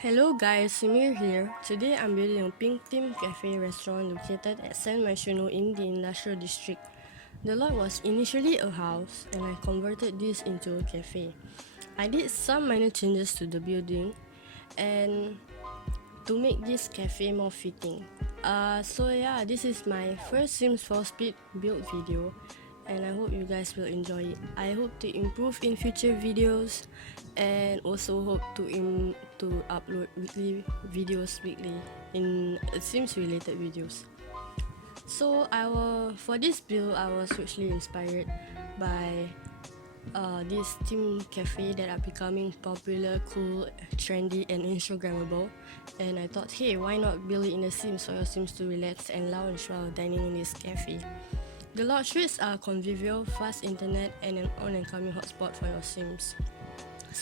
Hello guys, Simeer here. Today I'm building a pink theme cafe restaurant located at San Myshuno in the industrial district. The lot was initially a house and I converted this into a cafe. I did some minor changes to the building and to make this cafe more fitting. This is my first Sims 4 speed build video and I hope you guys will enjoy it. I hope to improve in future videos and also hope to upload weekly videos weekly in Sims related videos. For this build I was hugely inspired by this theme cafe that are becoming popular, cool, trendy and Instagrammable, and I thought, hey, why not build it in the Sims for your Sims to relax and lounge while dining in this cafe. The lot streets are convivial, fast internet and an on and coming hotspot for your Sims.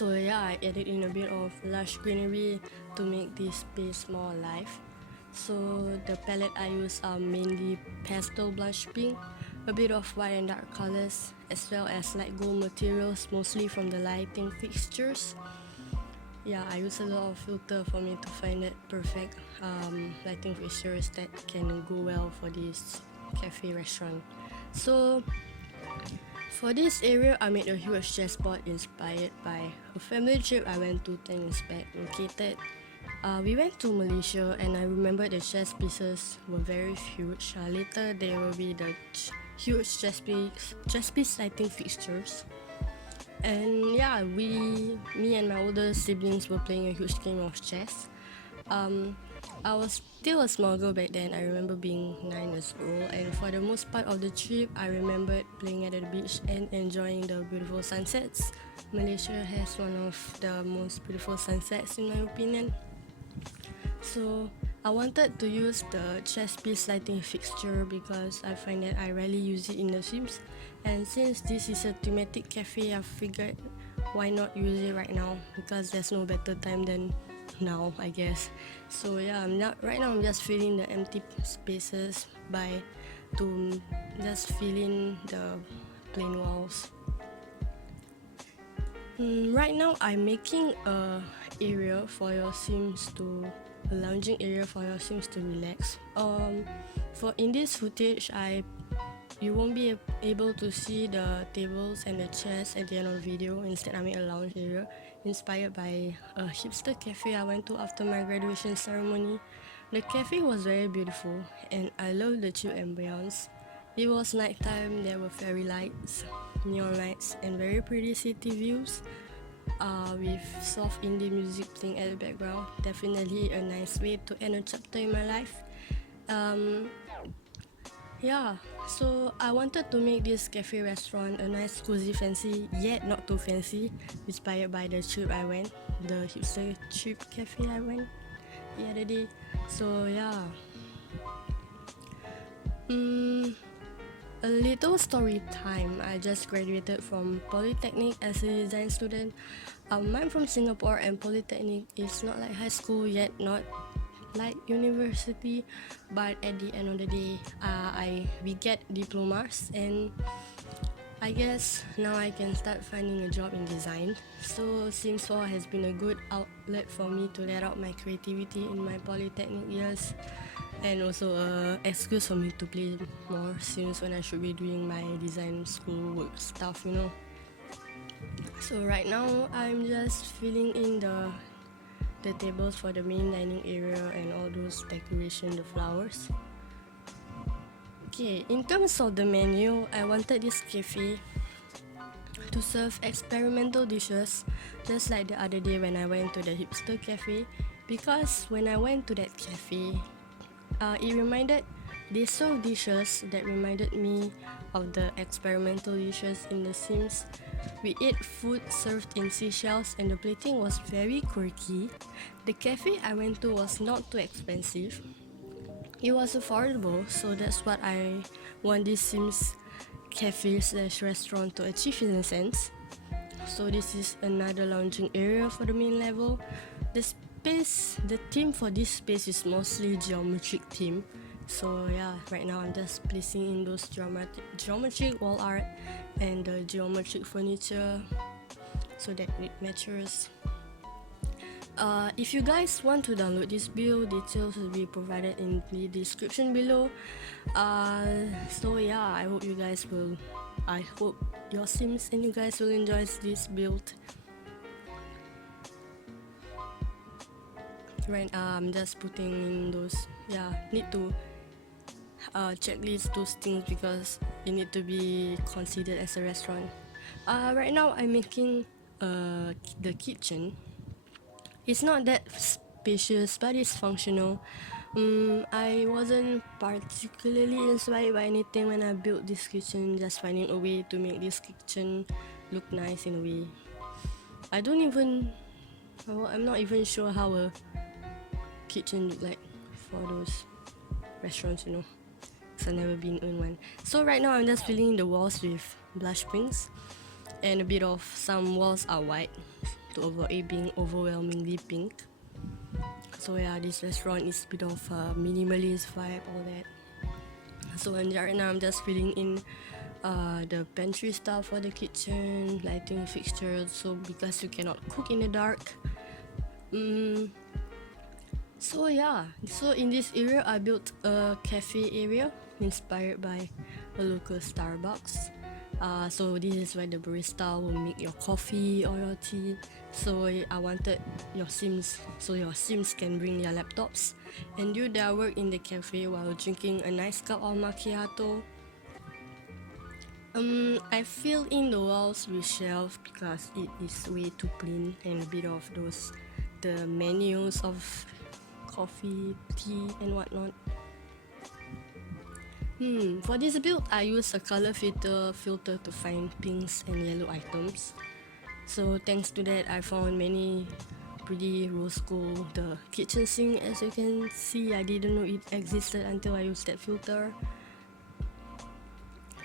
I added in a bit of lush greenery to make this space more alive. So the palette I use are mainly pastel blush pink, a bit of white and dark colors, as well as light gold materials, mostly from the lighting fixtures. I use a lot of filter for me to find that perfect lighting fixtures that can go well for this cafe restaurant. So for this area, I made a huge chessboard inspired by a family trip I went to 10 years back located. We went to Malaysia and I remember the chess pieces were very huge. Later there will be the huge chess piece lighting fixtures. And me and my older siblings were playing a huge game of chess. I was still a small girl back then. I remember being 9 years old, and for the most part of the trip, I remembered playing at the beach and enjoying the beautiful sunsets. Malaysia has one of the most beautiful sunsets in my opinion. So I wanted to use the chess piece lighting fixture because I find that I rarely use it in the Sims, and since this is a thematic cafe, I figured why not use it right now because there's no better time than now, I guess. Right now I'm just filling the empty spaces by to just fill in the plain walls. Right now I'm making a area for your Sims to a lounging area for your Sims to relax. For in this footage, you won't be able to see the tables and the chairs at the end of the video. Instead, I made a lounge area inspired by a hipster cafe I went to after my graduation ceremony. The cafe was very beautiful and I loved the chill ambience. It was nighttime, there were fairy lights, neon lights and very pretty city views with soft indie music playing at the background. Definitely a nice way to end a chapter in my life. So I wanted to make this cafe restaurant a nice, cozy, fancy, yet not too fancy, inspired by the trip I went, the hipster trip cafe I went the other day. A little story time. I just graduated from Polytechnic as a design student. I'm from Singapore and Polytechnic is not like high school yet, not like university, but at the end of the day we get diplomas and I guess now I can start finding a job in design. So Sims 4 has been a good outlet for me to let out my creativity in my polytechnic years, and also an excuse for me to play more Sims when I should be doing my design school work stuff, So right now I'm just filling in the tables for the main dining area and all those decoration, the flowers. Okay, in terms of the menu, I wanted this cafe to serve experimental dishes just like the other day when I went to the hipster cafe, because when I went to that cafe, they served dishes that reminded me of the experimental dishes in The Sims. We ate food served in seashells and the plating was very quirky. The cafe I went to was not too expensive. It was affordable, so that's what I want this Sims cafe/restaurant to achieve in a sense. So this is another lounging area for the main level. The theme for this space is mostly geometric theme. Right now I'm just placing in those geometric wall art and the geometric furniture so that it matches. If you guys want to download this build, details will be provided in the description below. So yeah, I hope your Sims and you guys will enjoy this build. Right, I'm just putting in those, need to checklist those things because it need to be considered as a restaurant. Right now I'm making the kitchen. It's not that spacious, but it's functional. I wasn't particularly inspired by anything when I built this kitchen, just finding a way to make this kitchen look nice in a way. I'm not even sure how a kitchen look like for those restaurants, you know, because I've never been in one. So right now I'm just filling the walls with blush pinks, and a bit of some walls are white to avoid being overwhelmingly pink. So yeah, this restaurant is a bit of a minimalist vibe, all that. So right now I'm just filling in the pantry stuff for the kitchen, lighting fixtures, so because you cannot cook in the dark. So yeah, so in this area I built a cafe area inspired by a local Starbucks. So this is where the barista will make your coffee or your tea. So I wanted your Sims can bring their laptops and do their work in the cafe while drinking a nice cup of macchiato. I filled in the walls with shelves because it is way too plain, and a bit of the menus of coffee, tea and whatnot. For this build, I used a color filter to find pinks and yellow items. So thanks to that, I found many pretty rose gold. The kitchen sink, as you can see, I didn't know it existed until I used that filter.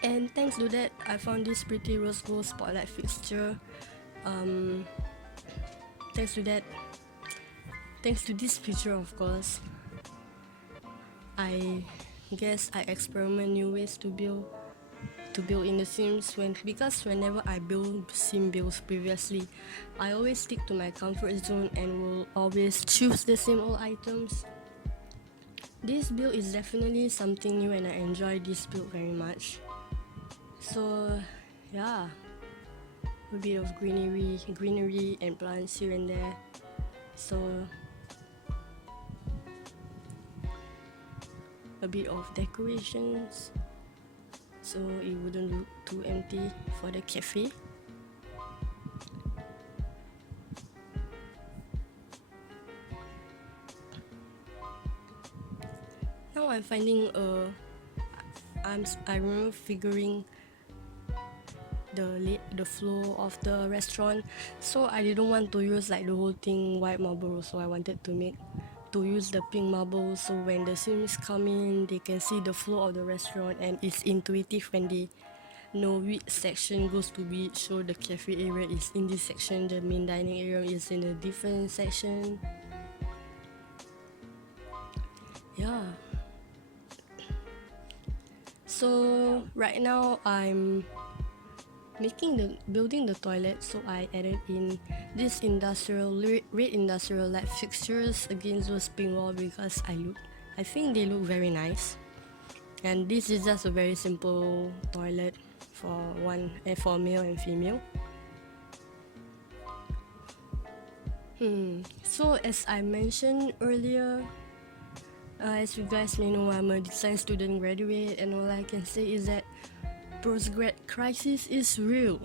And thanks to that, I found this pretty rose gold spotlight fixture. Thanks to this feature, of course, I guess I experiment new ways to build in the Sims because whenever I build Sim builds previously, I always stick to my comfort zone and will always choose the same old items. This build is definitely something new and I enjoy this build very much. So yeah, a bit of greenery and plants here and there. So a bit of decorations, so it wouldn't look too empty for the cafe. Now I'm finding I remember figuring the flow of the restaurant, so I didn't want to use like the whole thing white marble, so I wanted to use the pink marble, so when the Sims come in they can see the flow of the restaurant and it's intuitive when they know which section goes to which. So the cafe area is in this section, the main dining area is in a different section. Yeah, so right now I'm building the toilet, so I added in this red industrial light fixtures against those pink wall because I think they look very nice. And this is just a very simple toilet for male and female. So as I mentioned earlier, as you guys may know, I'm a design student graduate, and all I can say is that postgrad crisis is real.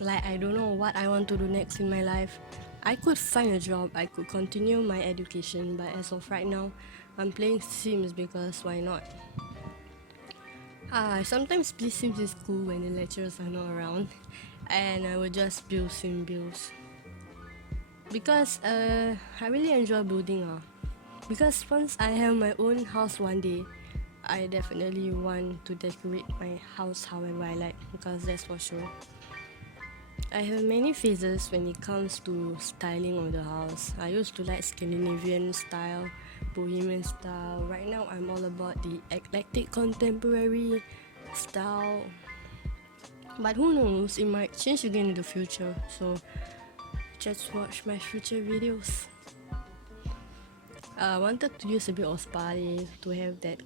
Like, I don't know what I want to do next in my life. I could find a job, I could continue my education, but as of right now, I'm playing Sims because why not? I sometimes play Sims in school when the lecturers are not around, and I will just build Sim builds. Because I really enjoy building. Because once I have my own house one day, I definitely want to decorate my house however I like, because that's for sure. I have many phases when it comes to styling of the house. I used to like Scandinavian style, Bohemian style. Right now I'm all about the eclectic contemporary style. But who knows, it might change again in the future. So just watch my future videos. I wanted to use a bit of spray to have that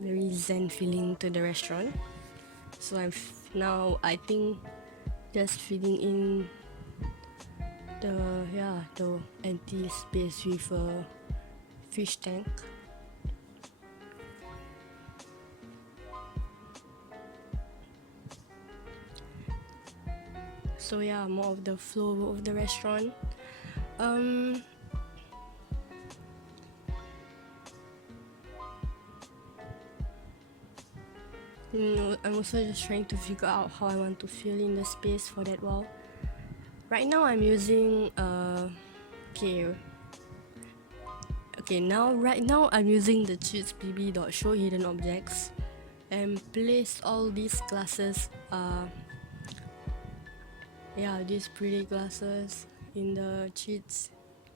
very zen feeling to the restaurant. So now I think just filling in the empty space with a fish tank. So yeah, more of the flow of the restaurant. I'm also just trying to figure out how I want to fill in the space for that wall. Right now I'm using right now I'm using the cheats bb.show hidden objects and place all these glasses, these pretty glasses in the cheats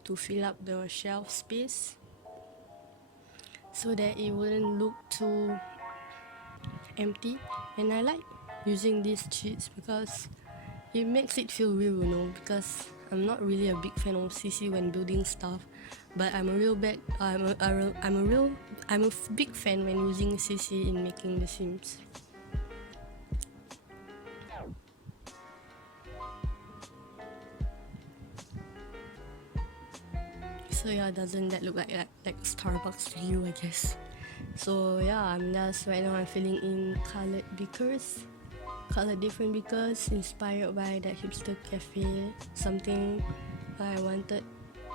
to fill up the shelf space so that it wouldn't look too empty. And I like using these cheats because it makes it feel real, because I'm not really a big fan of CC when building stuff, but I'm a big fan when using CC in making the Sims. So yeah, doesn't that look like Starbucks to you, I guess? So yeah, I'm filling in colored different beakers inspired by that hipster cafe. Something I wanted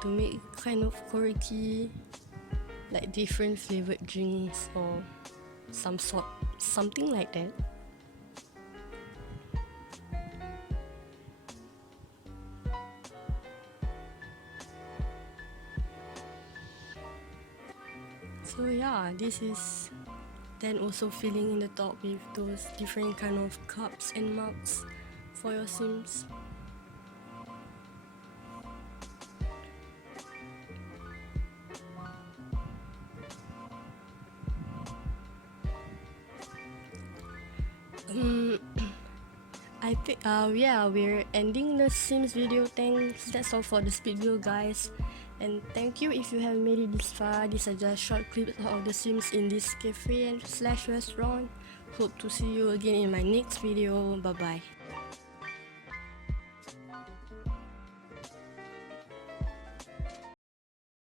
to make kind of quirky, like different flavored drinks or something like that. So yeah, this is then also filling in the top with those different kind of cups and mugs for your Sims. I think we're ending the Sims video. Thanks, that's all for the speed build, guys, and thank you if you have made it this far. These are just short clips of the Sims in this cafe / restaurant. Hope to see you again in my next video. Bye bye.